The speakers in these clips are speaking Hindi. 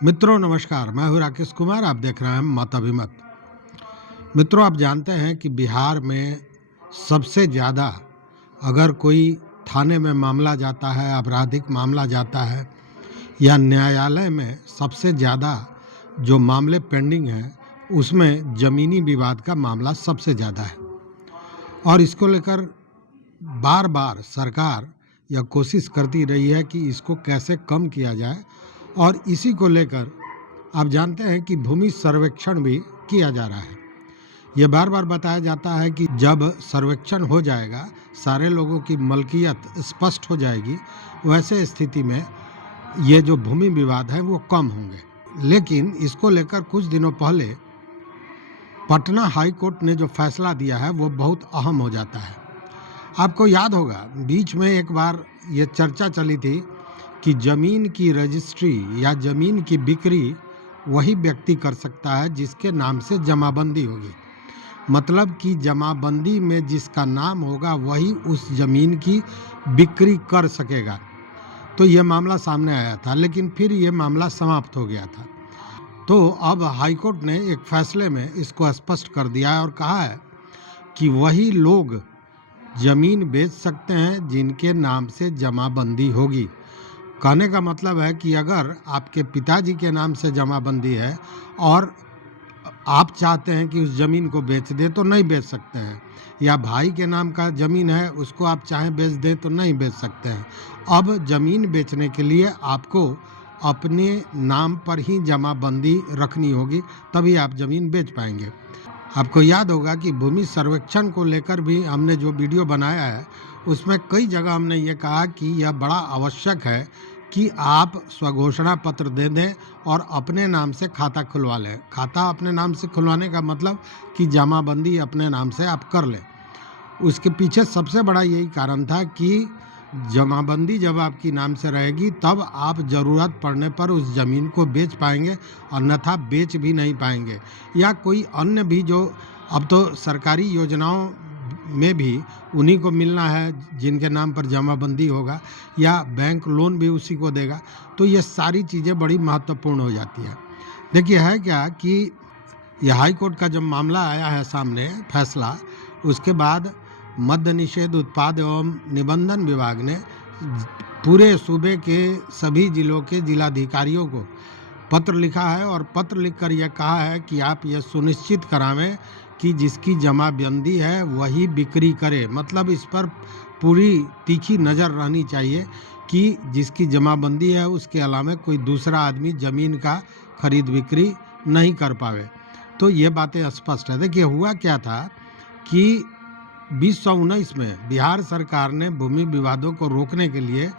मित्रों नमस्कार, मैं हूं राकेश कुमार। आप देख रहे हैं मत अभिमत। मित्रों, आप जानते हैं कि बिहार में सबसे ज़्यादा अगर कोई थाने में मामला जाता है, आपराधिक मामला जाता है या न्यायालय में सबसे ज़्यादा जो मामले पेंडिंग हैं, उसमें ज़मीनी विवाद का मामला सबसे ज़्यादा है। और इसको लेकर बार बार सरकार यह कोशिश करती रही है कि इसको कैसे कम किया जाए, और इसी को लेकर आप जानते हैं कि भूमि सर्वेक्षण भी किया जा रहा है। ये बार बार बताया जाता है कि जब सर्वेक्षण हो जाएगा, सारे लोगों की मलकियत स्पष्ट हो जाएगी, वैसे स्थिति में ये जो भूमि विवाद है वो कम होंगे। लेकिन इसको लेकर कुछ दिनों पहले पटना हाई कोर्ट ने जो फैसला दिया है वो बहुत अहम हो जाता है। आपको याद होगा, बीच में एक बार ये चर्चा चली थी कि ज़मीन की रजिस्ट्री या ज़मीन की बिक्री वही व्यक्ति कर सकता है जिसके नाम से जमाबंदी होगी। मतलब कि जमाबंदी में जिसका नाम होगा वही उस ज़मीन की बिक्री कर सकेगा। तो ये मामला सामने आया था, लेकिन फिर ये मामला समाप्त हो गया था। तो अब हाईकोर्ट ने एक फैसले में इसको स्पष्ट कर दिया है और कहा है कि वही लोग ज़मीन बेच सकते हैं जिनके नाम से जमाबंदी होगी। कहने का मतलब है कि अगर आपके पिताजी के नाम से जमाबंदी है और आप चाहते हैं कि उस ज़मीन को बेच दें तो नहीं बेच सकते हैं, या भाई के नाम का ज़मीन है उसको आप चाहें बेच दें तो नहीं बेच सकते हैं। अब ज़मीन बेचने के लिए आपको अपने नाम पर ही जमाबंदी रखनी होगी, तभी आप ज़मीन बेच पाएंगे। आपको याद होगा कि भूमि सर्वेक्षण को लेकर भी हमने जो वीडियो बनाया है उसमें कई जगह हमने ये कहा कि यह बड़ा आवश्यक है कि आप स्वघोषणा पत्र दे दें और अपने नाम से खाता खुलवा लें। खाता अपने नाम से खुलवाने का मतलब कि जमाबंदी अपने नाम से आप कर लें। उसके पीछे सबसे बड़ा यही कारण था कि जमाबंदी जब आपकी नाम से रहेगी तब आप ज़रूरत पड़ने पर उस ज़मीन को बेच पाएंगे, अन्यथा बेच भी नहीं पाएंगे। या कोई अन्य भी जो अब तो सरकारी योजनाओं में भी उन्हीं को मिलना है जिनके नाम पर जमाबंदी होगा, या बैंक लोन भी उसी को देगा। तो ये सारी चीज़ें बड़ी महत्वपूर्ण हो जाती है। देखिए, है क्या कि यह हाई कोर्ट का जब मामला आया है सामने फैसला, उसके बाद मद्य निषेध उत्पाद एवं निबंधन विभाग ने पूरे सूबे के सभी जिलों के जिलाधिकारियों को पत्र लिखा है और पत्र लिखकर यह कहा है कि आप यह सुनिश्चित करावें कि जिसकी जमाबंदी है वही बिक्री करे। मतलब इस पर पूरी तीखी नज़र रहनी चाहिए कि जिसकी जमाबंदी है उसके अलावा कोई दूसरा आदमी ज़मीन का खरीद बिक्री नहीं कर पावे। तो ये बातें स्पष्ट है। देखिए, हुआ क्या था कि 2019 में बिहार सरकार ने भूमि विवादों को रोकने के लिए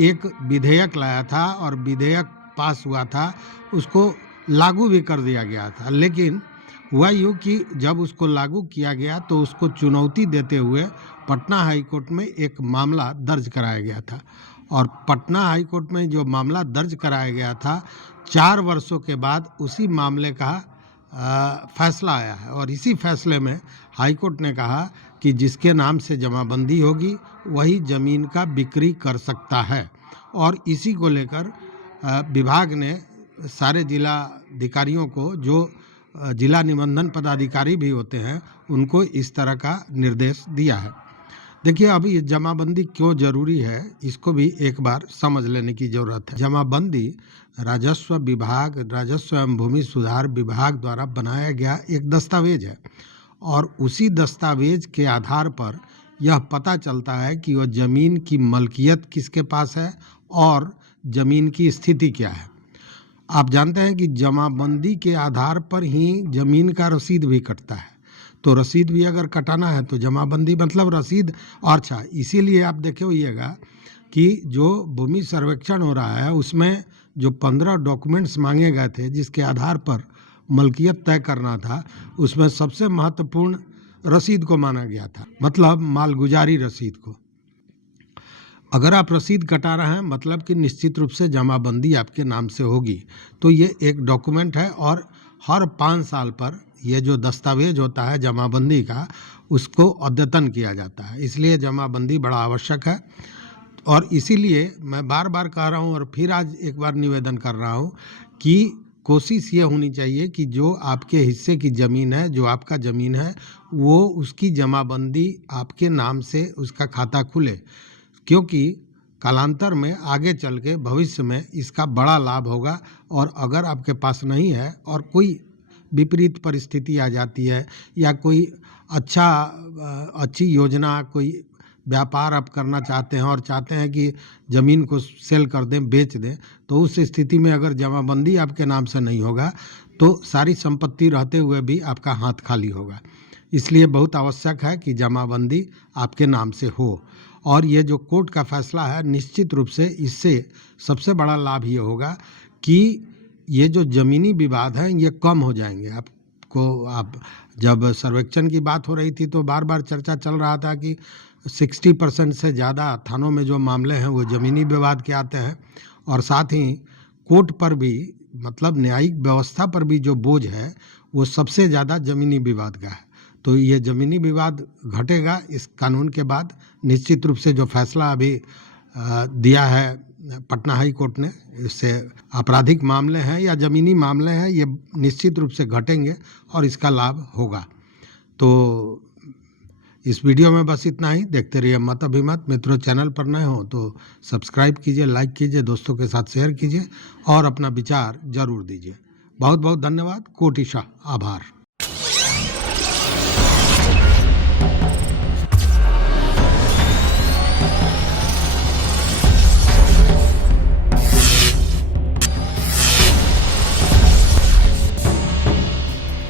एक विधेयक लाया था और विधेयक पास हुआ था, उसको लागू भी कर दिया गया था। लेकिन हुआ यूँ कि जब उसको लागू किया गया तो उसको चुनौती देते हुए पटना हाई कोर्ट में एक मामला दर्ज कराया गया था। और पटना हाई कोर्ट में जो मामला दर्ज कराया गया था, 4 वर्षों के बाद उसी मामले का फैसला आया है। और इसी फैसले में हाई कोर्ट ने कहा कि जिसके नाम से जमाबंदी होगी वही ज़मीन का बिक्री कर सकता है। और इसी को लेकर विभाग ने सारे जिला अधिकारियों को, जो जिला निबंधन पदाधिकारी भी होते हैं, उनको इस तरह का निर्देश दिया है। देखिए, अब ये जमाबंदी क्यों ज़रूरी है, इसको भी एक बार समझ लेने की ज़रूरत है। जमाबंदी राजस्व विभाग, राजस्व एवं भूमि सुधार विभाग द्वारा बनाया गया एक दस्तावेज है, और उसी दस्तावेज के आधार पर यह पता चलता है कि वह ज़मीन की मलकियत किसके पास है और ज़मीन की स्थिति क्या है। आप जानते हैं कि जमाबंदी के आधार पर ही ज़मीन का रसीद भी कटता है। तो रसीद भी अगर कटाना है तो जमाबंदी मतलब रसीद। और अच्छा, इसीलिए आप देखे होइएगा कि जो भूमि सर्वेक्षण हो रहा है उसमें जो 15 डॉक्यूमेंट्स मांगे गए थे जिसके आधार पर मलकियत तय करना था, उसमें सबसे महत्वपूर्ण रसीद को माना गया था, मतलब मालगुजारी रसीद को। अगर आप रसीद कटा रहे हैं मतलब कि निश्चित रूप से जमाबंदी आपके नाम से होगी। तो ये एक डॉक्यूमेंट है, और हर 5 साल पर ये जो दस्तावेज होता है जमाबंदी का, उसको अद्यतन किया जाता है। इसलिए जमाबंदी बड़ा आवश्यक है। और इसीलिए मैं बार बार कह रहा हूँ और फिर आज एक बार निवेदन कर रहा हूँ कि कोशिश ये होनी चाहिए कि जो आपके हिस्से की ज़मीन है, जो आपका ज़मीन है, वो उसकी जमाबंदी आपके नाम से उसका खाता खुले, क्योंकि कालांतर में आगे चल के भविष्य में इसका बड़ा लाभ होगा। और अगर आपके पास नहीं है और कोई विपरीत परिस्थिति आ जाती है या कोई अच्छी योजना, कोई व्यापार आप करना चाहते हैं और चाहते हैं कि ज़मीन को सेल कर दें, बेच दें, तो उस स्थिति में अगर जमाबंदी आपके नाम से नहीं होगा तो सारी संपत्ति रहते हुए भी आपका हाथ खाली होगा। इसलिए बहुत आवश्यक है कि जमाबंदी आपके नाम से हो। और ये जो कोर्ट का फैसला है, निश्चित रूप से इससे सबसे बड़ा लाभ ये होगा कि ये जो ज़मीनी विवाद हैं ये कम हो जाएंगे। आप जब सर्वेक्षण की बात हो रही थी तो बार बार चर्चा चल रहा था कि 60% से ज़्यादा थानों में जो मामले हैं वो ज़मीनी विवाद के आते हैं, और साथ ही कोर्ट पर भी, मतलब न्यायिक व्यवस्था पर भी जो बोझ है वो सबसे ज़्यादा ज़मीनी विवाद का है। तो ये ज़मीनी विवाद घटेगा इस कानून के बाद। निश्चित रूप से जो फैसला अभी दिया है पटना हाई कोर्ट ने, इससे आपराधिक मामले हैं या ज़मीनी मामले हैं, ये निश्चित रूप से घटेंगे और इसका लाभ होगा। तो इस वीडियो में बस इतना ही। देखते रहिए मत अभिमत। मित्रों, चैनल पर नए हो तो सब्सक्राइब कीजिए, लाइक कीजिए, दोस्तों के साथ शेयर कीजिए और अपना विचार जरूर दीजिए। बहुत बहुत धन्यवाद। कोटिशा आभार।